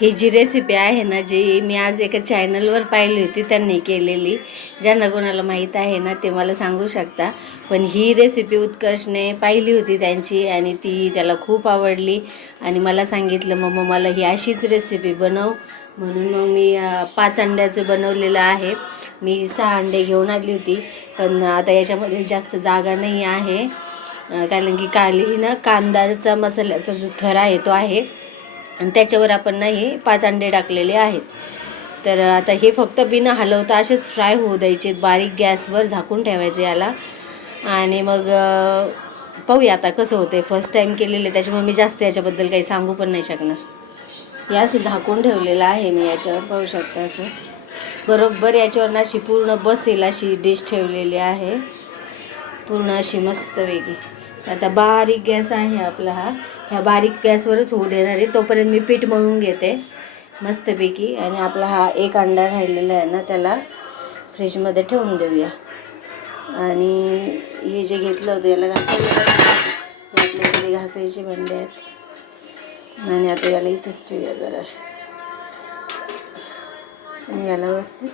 ही जी recipe आहे ना जी मी आज एका चॅनलवर पाहिली होती त्यांनी केलेली. ज्यांना कोणाला माहीत आहे ना ते मला सांगू शकता. पण ही रेसिपी उत्कर्षने पाहिली होती त्यांची आणि ती त्याला खूप आवडली. आणि मला सांगितलं मग मला ही अशीच रेसिपी बनव. म्हणून मग मी पाच अंड्याचं बनवलेलं आहे. मी सहा अंडे घेऊन आली होती पण आता याच्यामध्ये जास्त जागा नाही आहे. कारण की काली ना कांदाचा मसाल्याचा जो थर आहे तो आहे. आणि त्याच्यावर आपण नाही पाच अंडे टाकलेले आहेत. तर आता हे फक्त बिना हलवता असेच फ्राय होऊ द्यायचे. बारीक गॅसवर झाकून ठेवायचे याला. आणि मग पाहूया आता कसं होते फर्स्ट टाईम केलेले त्याच्यामुळे मी जास्त याच्याबद्दल काही सांगू पण नाही शकणार. या असं झाकून ठेवलेलं आहे मी याच्यावर पाहू शकता असं. बरोबर याच्यावर ना अशी पूर्ण बसेल अशी डिश ठेवलेली आहे. पूर्ण अशी मस्त वेगळी. आता बारीक गॅस आहे आपला हा. ह्या बारीक गॅसवरच होऊ देणार आहे. तोपर्यंत मी पीठ मळून घेते मस्तपैकी. आणि आपला हा एक अंडा राहिलेला आहे ना त्याला फ्रीजमध्ये ठेवून देऊया. आणि हे जे घेतलं होतं याला घासायला हे तरी घासायचे भांडे आहेत आणि आता याला इथंच ठेवूया जरा. आणि याला व्यवस्थित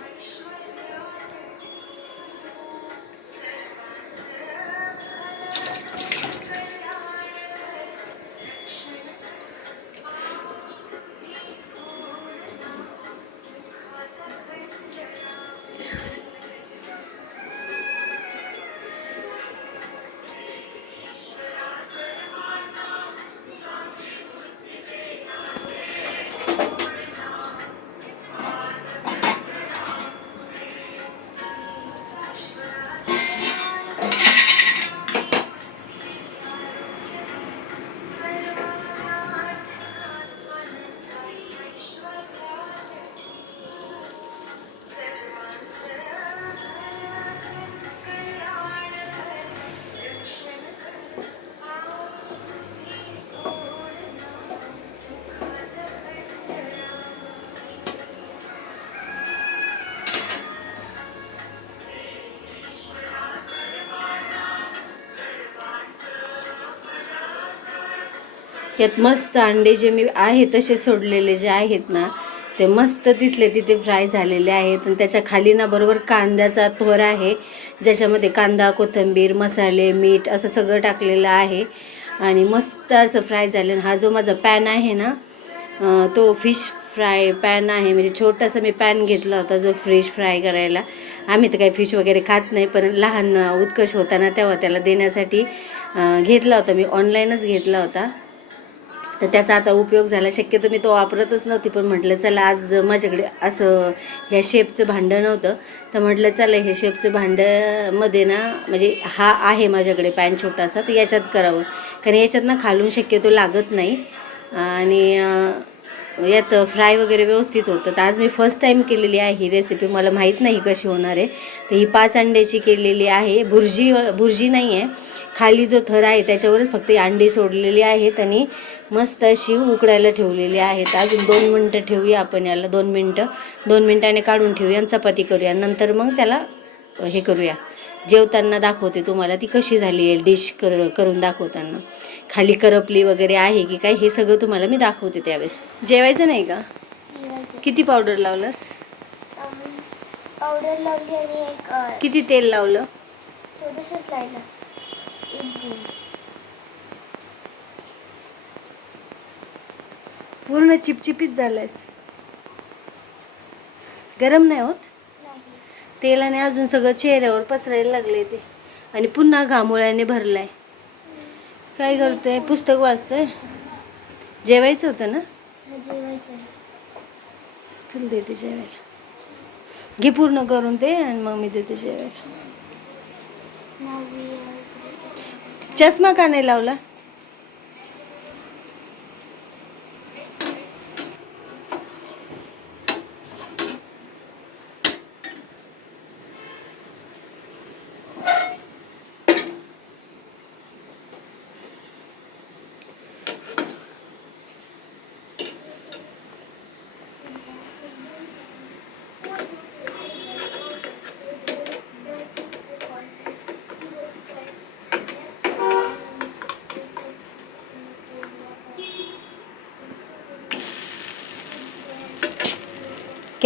यात मस्त अंडे जे मी आहे तसे सोडलेले जे आहेत ना ते मस्त तिथले तिथे फ्राय झालेले आहेत. आणि त्याच्याखाली ना बरोबर कांद्याचा थोर आहे ज्याच्यामध्ये कांदा कोथिंबीर मसाले मीठ असं सगळं टाकलेलं आहे. आणि मस्त असं फ्राय झालं हा जो माझा पॅन आहे ना तो फिश फ्राय पॅन आहे. म्हणजे छोटासा मी पॅन घेतला होता जो फिश फ्राय करायला. आम्ही तर काही फिश वगैरे खात नाही पण लहान उत्कर्ष होता ना तेव्हा त्याला देण्यासाठी घेतला होता. मी ऑनलाईनच घेतला होता. तर त्याचा आता उपयोग झाला. शक्यतो मी तो वापरतच नव्हती पण म्हटलं चला आज माझ्याकडे असं ह्या शेपचं भांडं नव्हतं. तर म्हटलं चला हे शेपचं भांडंमध्ये ना म्हणजे हा आहे माझ्याकडे पॅन छोटासा तर याच्यात करावं. कारण याच्यात ना खालून शक्यतो लागत नाही. आणि यात फ्राय वगैरे व्यवस्थित होतं. तर आज मी फर्स्ट टाईम केलेली आहे ही रेसिपी मला माहीत नाही कशी होणार आहे. तर ही पाच अंड्याची केलेली आहे. भुर्जी भुर्जी नाही आहे खाली जो थर आहे त्याच्यावरच फक्त ही अंडी सोडलेली आहेत आणि मस्त अशी उकडायला ठेवलेली आहेत. अजून दोन मिनटं ठेवूया आपण याला दोन मिनटं. दोन मिनटाने काढून ठेवूया आणि चपाती करूया. नंतर मग त्याला हे करूया. जेवताना दाखवते तुम्हाला ती कशी झाली आहे डिश कर करून दाखवताना. खाली करपली वगैरे आहे की काय हे सगळं तुम्हाला मी दाखवते त्यावेळेस. जेवायचं नाही का. किती पावडर लावलंस? पावडर लावली आणि किती तेल लावलं? थोडंसंच लावलं पूर्ण चिपचिपीत झालंयस. गरम नाही होत? तेलाने अजून सगळं चेहऱ्यावर पसरायला लागले ते. आणि पुन्हा घामोळ्याने भरलाय. काय करतोय? पुस्तक वाचतोय? जेवायचं होतं ना? चल देते जेवायला. घे पूर्ण करून ते आणि मग मी देते जेवायला. चष्मा का नाही लावला?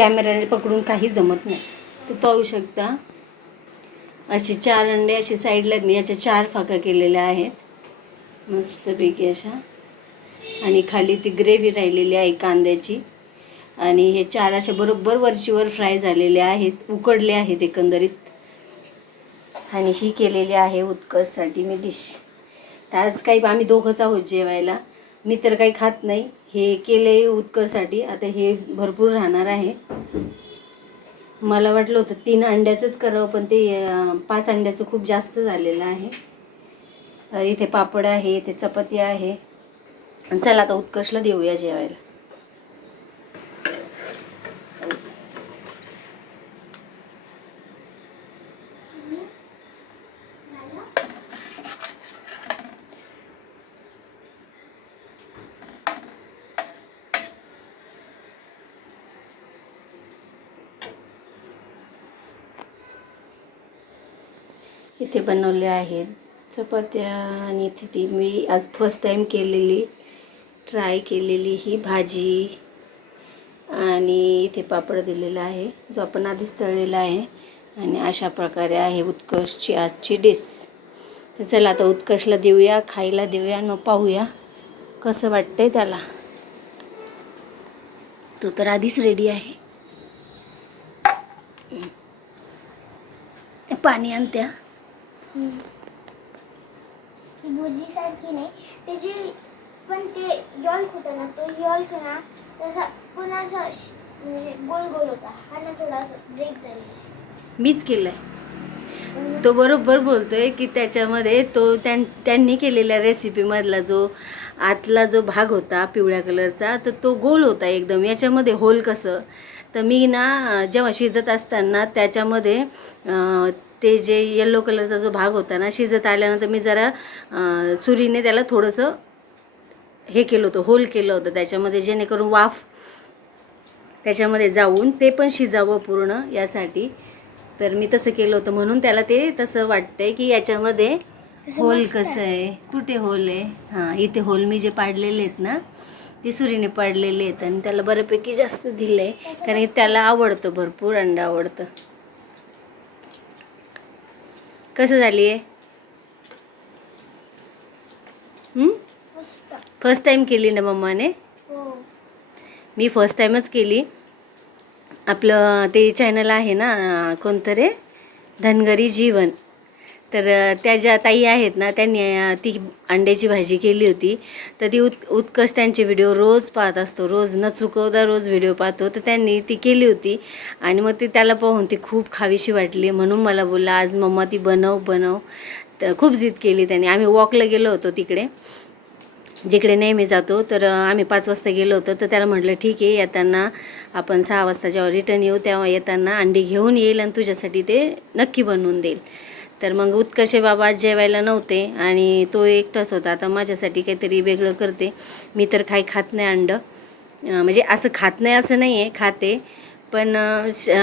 कॅमेऱ्याने पकडून काही जमत नाही. तू पाहू शकता. असे चार अंडे असे साईडला मी याच्या चार फाका केलेल्या आहेत. मस्तपैकी अशा. आणि खाली ती ग्रेव्ही राहिलेली आहे कांद्याची. आणि हे चार अशा बरोबर वरचीवर फ्राय झालेले आहेत. उकडले आहेत एकंदरीत. आणि ही केलेली आहे उत्कर्षसाठी मी डिश तर आज काही आम्ही दोघंच आहोत जेवायला. मी तर काही खात नाही. हे केले उदकरसाठी आता हे भरपूर राहणार आहे. मला वाटलं होतं तीन अंड्याचंच करावं पण ते पाच अंड्याचं खूप जास्त झालेलं आहे. इथे पापड आहे इथे चपाती आहे. चला आता उत्कर्षला देऊया जेवायला. इथे बनवले आहेत. चपात्या आणि इथे ती मी आज फर्स्ट टाईम केलेली. ट्राय केलेली ही भाजी. आणि इथे पापड दिलेला आहे जो आपण आधीच तळलेला आहे. आणि अशा प्रकारे आहे उत्कर्षची आजची डिश तर चला आता उत्कर्षला देऊया खायला देऊया न पाहूया कसं वाटतंय त्याला. तो तर आधीच रेडी आहे. पाणी आणत्या. भुजी सारखी नाही त्याची पण ते यॉल्क होता ना तो यॉल्क ना तसा पुन्हा असा म्हणजे गोल गोल होता. हा ना थोडा ब्रेक झालेला मीच केलंय. तो बरोबर बोलतोय की त्याच्यामध्ये तो त्यां त्यांनी केलेल्या रेसिपीमधला जो आतला जो भाग होता पिवळ्या कलरचा तर तो गोल होता एकदम. याच्यामध्ये होल कसं? तर मी ना जेव्हा शिजत असताना त्याच्यामध्ये ते जे येल्लो कलरचा जो भाग होता ना शिजत आल्यानंतर मी जरा सुरीने त्याला थोडंसं हे केलं होतं होल केलं होतं. त्याच्यामध्ये जेणेकरून वाफ त्याच्यामध्ये जाऊन ते पण शिजावं पूर्ण यासाठी. तर मी तसं केलं होतं म्हणून त्याला ते तसं वाटतंय की याच्यामध्ये होल कसं आहे? कुठे होल आहे? हां इथे होल मी जे पाडलेले आहेत ना ते सुरीने पाडलेले आहेत. आणि त्याला बऱ्यापैकी जास्त दिलं आहे कारण त्याला आवडतं भरपूर अंडा आवडतं. कसं झाली आहे? फर्स्ट टाईम केली ना मम्माने? हो. मी फर्स्ट टाईमच केली. आपलं ते चॅनल आहे ना कोणतं रे? धनगरी जीवन. तर त्या ज्या ताई आहेत ना त्यांनी ती अंड्याची भाजी केली होती. तर ती उत उत्कर्ष त्यांचे व्हिडिओ रोज पाहत असतो. रोज न चुकवता रोज व्हिडिओ पाहतो. तर त्यांनी ती केली होती. आणि मग ती त्याला पाहून ती खूप खावीशी वाटली. म्हणून मला बोलला आज मम्मा ती बनव बनव. तर खूप जिद केली त्यांनी. आम्ही वॉकला गेलो होतो तिकडे जिकडे नेहमी जातो. तर आम्ही पाच वाजता गेलो होतो. तर त्याला म्हटलं ठीक आहे येताना आपण सहा वाजता जेव्हा रिटर्न येऊ. तेव्हा येताना अंडी घेऊन येईल आणि तुझ्यासाठी ते नक्की बनवून देईल. तर मग उत्कर्षे बाबा आज जेवायला नव्हते आणि तो एकटाच होता. आता माझ्यासाठी काहीतरी वेगळं करते. मी तर काही खात नाही अंडं. म्हणजे असं खात नाही असं नाही आहे खाते. पण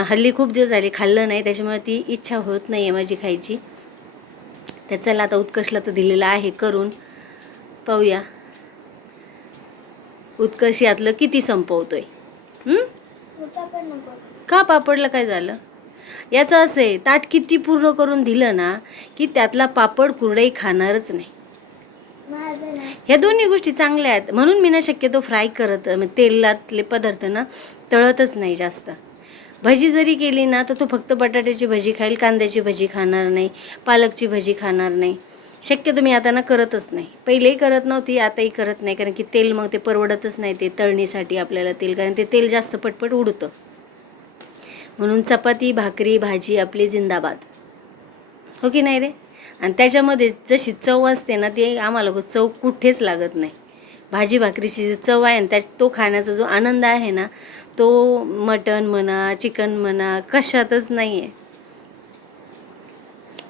हल्ली खूप दिवस झाले खाल्लं नाही. त्याच्यामुळे ती इच्छा होत नाही आहे माझी खायची. तर चला आता उत्कर्षला तर दिलेलं आहे करून. पाहूया. उत्कर्ष यातलं किती संपवतोय. हं? का पापडला काय झालं? याचं असं आहे ताट किती पूर्ण करून दिलं ना की त्यातला पापड कुरडई खाणारच नाही. ह्या दोन्ही गोष्टी चांगल्या आहेत. म्हणून मी ना शक्यतो फ्राय करत तेलातले पदार्थ ना तळतच नाही जास्त. भजी जरी केली ना तर तो फक्त बटाट्याची भजी खाईल कांद्याची भजी खाणार नाही पालकची भजी खाणार नाही. शक्यतो मी आता ना करतच नाही. पहिलेही करत नव्हती आताही करत नाही कारण की तेल मग ते परवडतच नाही ते तळणीसाठी आपल्याला तेल कारण ते तेल जास्त पटपट उडतं. म्हणून चपाती भाकरी भाजी आपली जिंदाबाद. हो की नाही रे? आणि त्याच्यामध्ये जशी चव असते ना ती आम्हाला चव कुठेच लागत नाही. भाजी भाकरीची जी चव आहे ना त्या तो खाण्याचा जो आनंद आहे ना तो मटण म्हणा चिकन म्हणा कशातच नाही आहे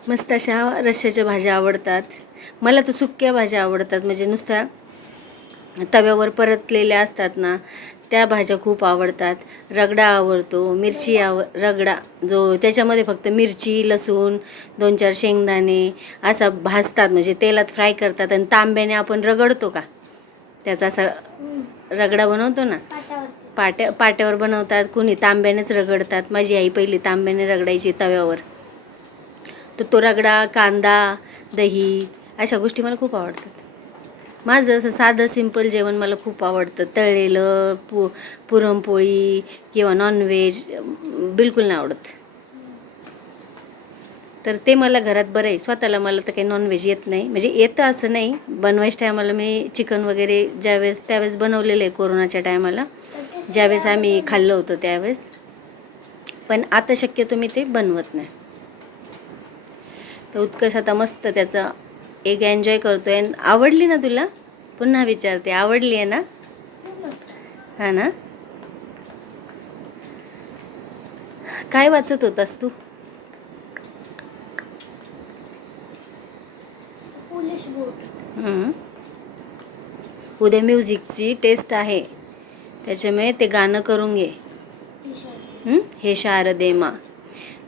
मस्त अशा रश्श्याच्या भाज्या आवडतात. मला तर सुक्या भाज्या आवडतात म्हणजे नुसत्या तव्यावर परतलेल्या असतात ना त्या भाज्या खूप आवडतात. रगडा आवडतो मिरची आव रगडा जो त्याच्यामध्ये फक्त मिरची लसूण दोन चार शेंगदाणे असा भाजतात. म्हणजे तेलात फ्राय करतात आणि तांब्याने आपण रगडतो का? त्याचा असा रगडा बनवतो ना? पाट्या पाट्यावर बनवतात कुणी तांब्यानेच रगडतात. माझी आई पहिली तांब्याने रगडायची तव्यावर. तर तो रगडा कांदा दही अशा गोष्टी मला खूप आवडतात. माझं असं साधं सिंपल जेवण मला खूप आवडतं. तळलेलं पु पुरणपोळी किंवा नॉनव्हेज बिलकुल नाही आवडत. तर ते मला घरात बरं आहे. स्वतःला मला तर काही नॉनव्हेज येत नाही. म्हणजे येतं असं नाही. बनवायच्या टायमाला मी चिकन वगैरे ज्यावेळेस त्यावेळेस बनवलेलं आहे कोरोनाच्या टायमाला ज्यावेळेस आम्ही खाल्लं होतं त्यावेळेस. पण आता शक्यतो मी ते बनवत नाही. तर उत्कर्ष आता मस्त त्याचा एक एन्जॉय करतोय. आणि आवडली ना तुला? पुन्हा विचारते. आवडली आहे ना. हा ना? काय वाचत होतास तू. उद्या म्युझिकची टेस्ट आहे. त्याच्यामुळे ते गाणं करून घे. हं? हे शारदे मा.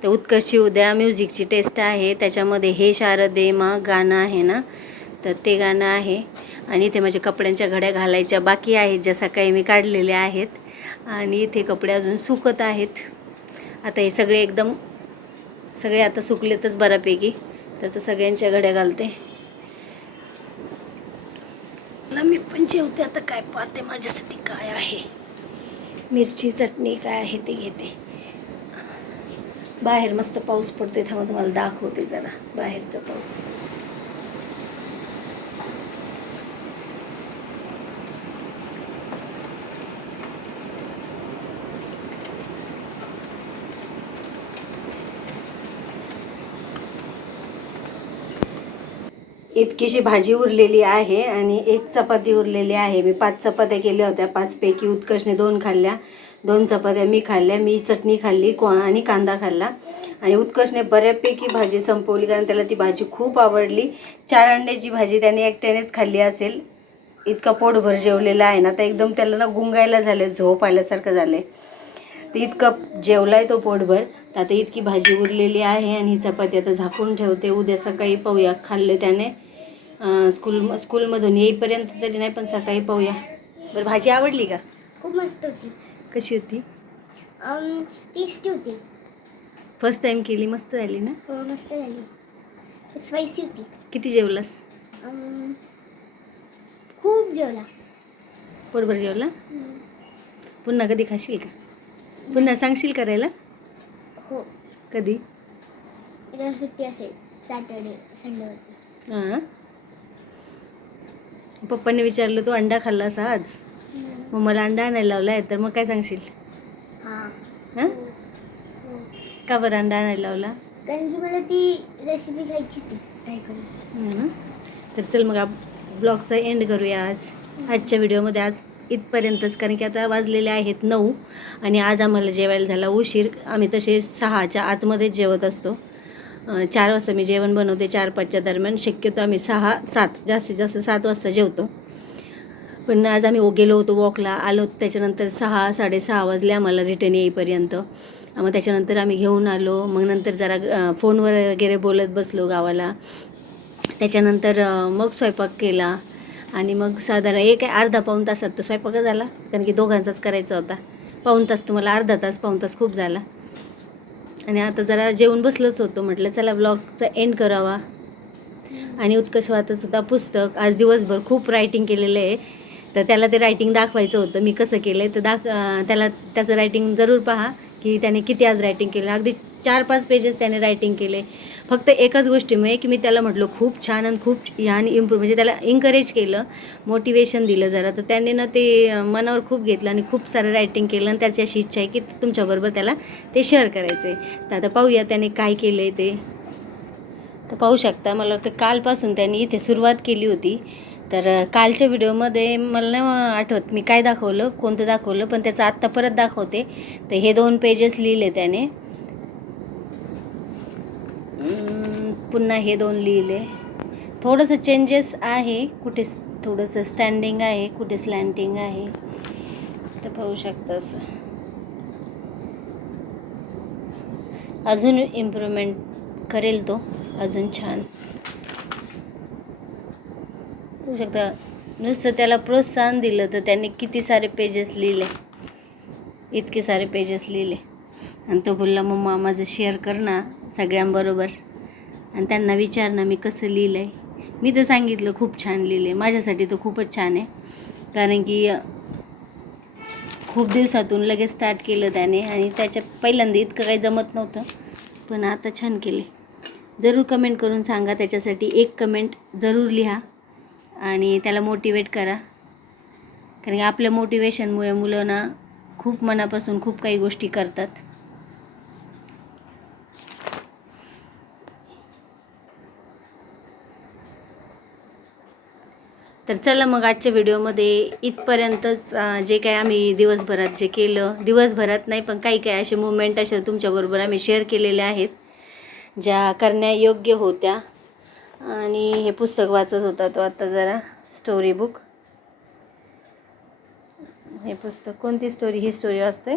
तर उत्कर्षी उद्या म्युझिकची टेस्ट आहे. त्याच्यामध्ये हे शारदे मा गाणं आहे ना? तर ते गाणं आहे. आणि इथे माझ्या कपड्यांच्या घड्या घालायच्या बाकी आहेत ज्या सकाळी मी काढलेल्या आहेत. आणि इथे कपडे अजून सुकत आहेत. आता हे सगळे एकदम सगळे आता सुकलेतच बऱ्यापैकी. तर आता सगळ्यांच्या घड्या घालते. मला मी पण जेवते. आता काय पाहते माझ्यासाठी काय आहे? मिरची चटणी काय आहे ते घेते. बाहेर मस्त पाऊस पडतोय थांबा तुम्हाला दाखवते जरा. बाहेरचा पाऊस. इतकीशी भाजी उरलेली आहे आणि एक चपाती उरलेली आहे. मी पाच चपात्या केल्या होत्या. पाचपैकी उत्कर्षने दोन खाल्ल्या. दोन चपात्या मी खाल्ल्या. मी चटणी खाल्ली को आणि कांदा खाल्ला. आणि उत्कर्षने बऱ्यापैकी भाजी संपवली कारण त्याला ती भाजी खूप आवडली. चार अंड्याची भाजी त्याने एकट्यानेच खाल्ली असेल. इतका पोटभर जेवलेला आहे ना तर एकदम त्याला ना गुंगायला झालं झोप आल्यासारखं झालं आहे तर इतकं जेवलाय तो पोटभर तर आता इतकी भाजी उरलेली आहे आणि ही चपाती आता झाकून ठेवते. उद्या सकाळी पाहूया. खाल्ले त्याने. स्कूल स्कूलमधून येईपर्यंत तरी नाही पण सकाळी पाहूया. बरं भाजी आवडली का? खूप मस्त होती. कशी होती? टेस्टी होती. फर्स्ट टाइम केली मस्त झाली ना? हो मस्त झाली. स्पायसी होती. किती जेवलास? खूप जेवला. पोटभर जेवला. पुन्हा कधी खाशील का? पुन्हा सांगशील करायला? हो. कधी? जेव्हा सुट्टी असेल सॅटर्डे संडेवरती. हां. पप्पांनी विचारलं तू अंडा खाल्लास आज? मग मला अंडा आणायला लावला आहे तर मग काय सांगशील? हां. हां? हो. का बरं अंडा आणायला लावला? कारण की मला ती रेसिपी खायची होती ट्राय करून. तर चल मग ब्लॉगचा एंड करूया आज. आजच्या व्हिडिओमध्ये आज इथपर्यंतच कारण की आता वाजलेले आहेत नऊ आणि आज आम्हाला जेवायला झाला उशीर. आम्ही तसे सहाच्या आतमध्येच जेवत असतो. चार वाजता मी जेवण बनवते चार पाचच्या दरम्यान. शक्यतो आम्ही सहा सात जास्तीत जास्त सात वाजता जेवतो. पण आज आम्ही गेलो होतो वॉकला. आलो त्याच्यानंतर सहा साडेसहा वाजले आम्हाला रिटर्न येईपर्यंत. मग त्याच्यानंतर आम्ही घेऊन आलो. मग नंतर जरा फोनवर वगैरे बोलत बसलो गावाला. त्याच्यानंतर मग स्वयंपाक केला. आणि मग साधारण एक अर्धा पाऊण तासात तर स्वयंपाक झाला. कारण की दोघांचाच करायचा होता. पाऊण तास तुम्हाला अर्धा तास पाऊण तास खूप झाला. आणि आता जरा जेवून बसलोच होतो. म्हटलं चला ब्लॉगचा एंड करावा. आणि उत्कर्ष सुद्धा पुस्तक. आज दिवसभर खूप रायटिंग केलेलं आहे. तर त्याला ते रायटिंग दाखवायचं होतं. मी कसं केलं आहे तर दाख त्याला त्याचं रायटिंग जरूर पहा. की त्याने किती आज रायटिंग केलं. अगदी चार पाच पेजेस त्याने रायटिंग केले. फक्त एकच गोष्टीमुळे की मी त्याला म्हटलं खूप छान आणि खूप छान इम्प्रूव्ह म्हणजे त्याला एन्करेज केलं मोटिवेशन दिलं जरा. तर त्याने ना ते मनावर खूप घेतलं आणि खूप सारं रायटिंग केलं आणि त्याची अशी इच्छा आहे की तुमच्याबरोबर त्याला ते शेअर करायचं आहे तर आता पाहूया त्याने काय केलं आहे ते. तर पाहू शकता मला वाटतं कालपासून त्यांनी इथे सुरुवात केली होती. तर कालच्या व्हिडिओमध्ये मला नाही आठवत मी काय दाखवलं कोणतं दाखवलं पण त्याचं आत्ता परत दाखवते. तर हे दोन पेजेस लिहिले त्याने. पुन्हा हे दोन लिहिले. थोडंसं चेंजेस आहे कुठे थोडंसं स्टँडिंग आहे कुठे स्लँटिंग आहे. तर पाहू शकतास अजून इम्प्रूव्हमेंट करेल तो अजून छान. होऊ शकता. नुसतं त्याला प्रोत्साहन दिलं तर त्यांनी किती सारे पेजेस लिहिले. इतके सारे पेजेस लिहिले. आणि तो बोलला मम्मा माझं शेअर कर ना सगळ्यांबरोबर. आणि त्यांना विचार ना मी कसं लिहिलं आहे मी तर सांगितलं खूप छान लिहिलं आहे माझ्यासाठी तर खूपच छान आहे. कारण की खूप दिवसातून लगेच स्टार्ट केलं त्याने आणि त्याच्या पहिल्यांदा इतकं काही जमत नव्हतं. पण आता छान केले जरूर कमेंट करून सांगा. त्याच्यासाठी एक कमेंट जरूर लिहा. आणि त्याला मोटिवेट करा. कारण की आपल्या मोटिवेशनमुळे मुलं ना खूप मनापासून खूप काही गोष्टी करतात. तर चला मग आजच्या व्हिडिओमध्ये इथपर्यंतच जे काय आम्ही दिवसभरात जे केलं दिवसभरात नाही पण काही काही असे मुवमेंट असे तुमच्याबरोबर आम्ही शेअर केलेले आहेत ज्या करण्यायोग्य होत्या. आणि हे पुस्तक वाचत होता तो आता जरा स्टोरी बुक हे पुस्तक कोणती स्टोरी ही स्टोरी वाचतोय?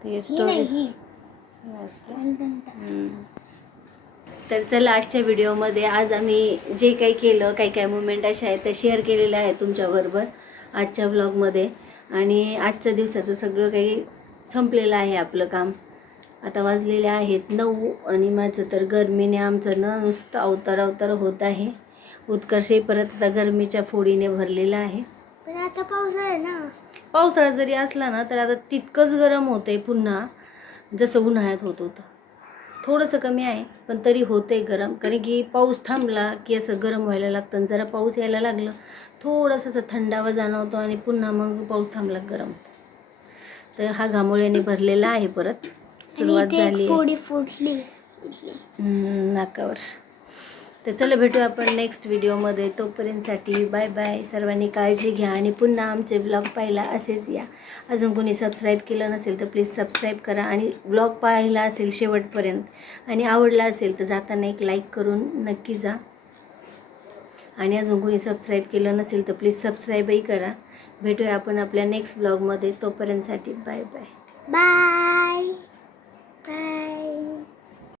तर ही स्टोरी. तर चला आजच्या व्हिडिओमध्ये आज आम्ही जे काही केलं काही काही मुवमेंट अशा आहेत त्या शेअर केलेल्या आहेत तुमच्याबरोबर आजच्या व्लॉगमध्ये आणि आजच्या दिवसाचं सगळं काही संपलेलं आहे आपलं काम. आता वाजलेले आहेत नऊ आणि माझं तर गरमीने आमचं ना नुसतं अवतार अवतार होत आहे. उत्कर्षही परत आता गरमीच्या फोडीने भरलेलं आहे. पण आता पाऊस आहे ना. पावसाळा जरी असला ना तर आता तितकंच गरम होतंय पुन्हा जसं उन्हाळ्यात होत होतं. थोडंसं कमी आहे पण तरी होतंय गरम. कारण की पाऊस थांबला की असं गरम व्हायला लागतं आणि जरा पाऊस यायला लागलं थोडंसं असं थंडावा जाणवतो आणि पुन्हा मग पाऊस थांबला गरम होतं. तर हा घामोळ्याने भरलेला आहे परत. सुरुवात झाली. फोडी फुटली. नाकावर. तर चला भेटू आपण नेक्स्ट व्हिडिओमध्ये तोपर्यंतसाठी बाय बाय सर्वांनी काळजी घ्या आणि पुन्हा आमचे ब्लॉग पाहायला असेच या. अजून कोणी सबस्क्राईब केलं नसेल तर प्लीज सबस्क्राईब करा आणि ब्लॉग पाहायला असेल शेवटपर्यंत आणि आवडला असेल तर जाताना एक लाईक करून नक्की जा. आणि अजून कोणी सबस्क्राईब केलं नसेल तर प्लीज सबस्क्राईबही करा. भेटूया आपण आपल्या नेक्स्ट ब्लॉगमध्ये तोपर्यंतसाठी बाय बाय बाय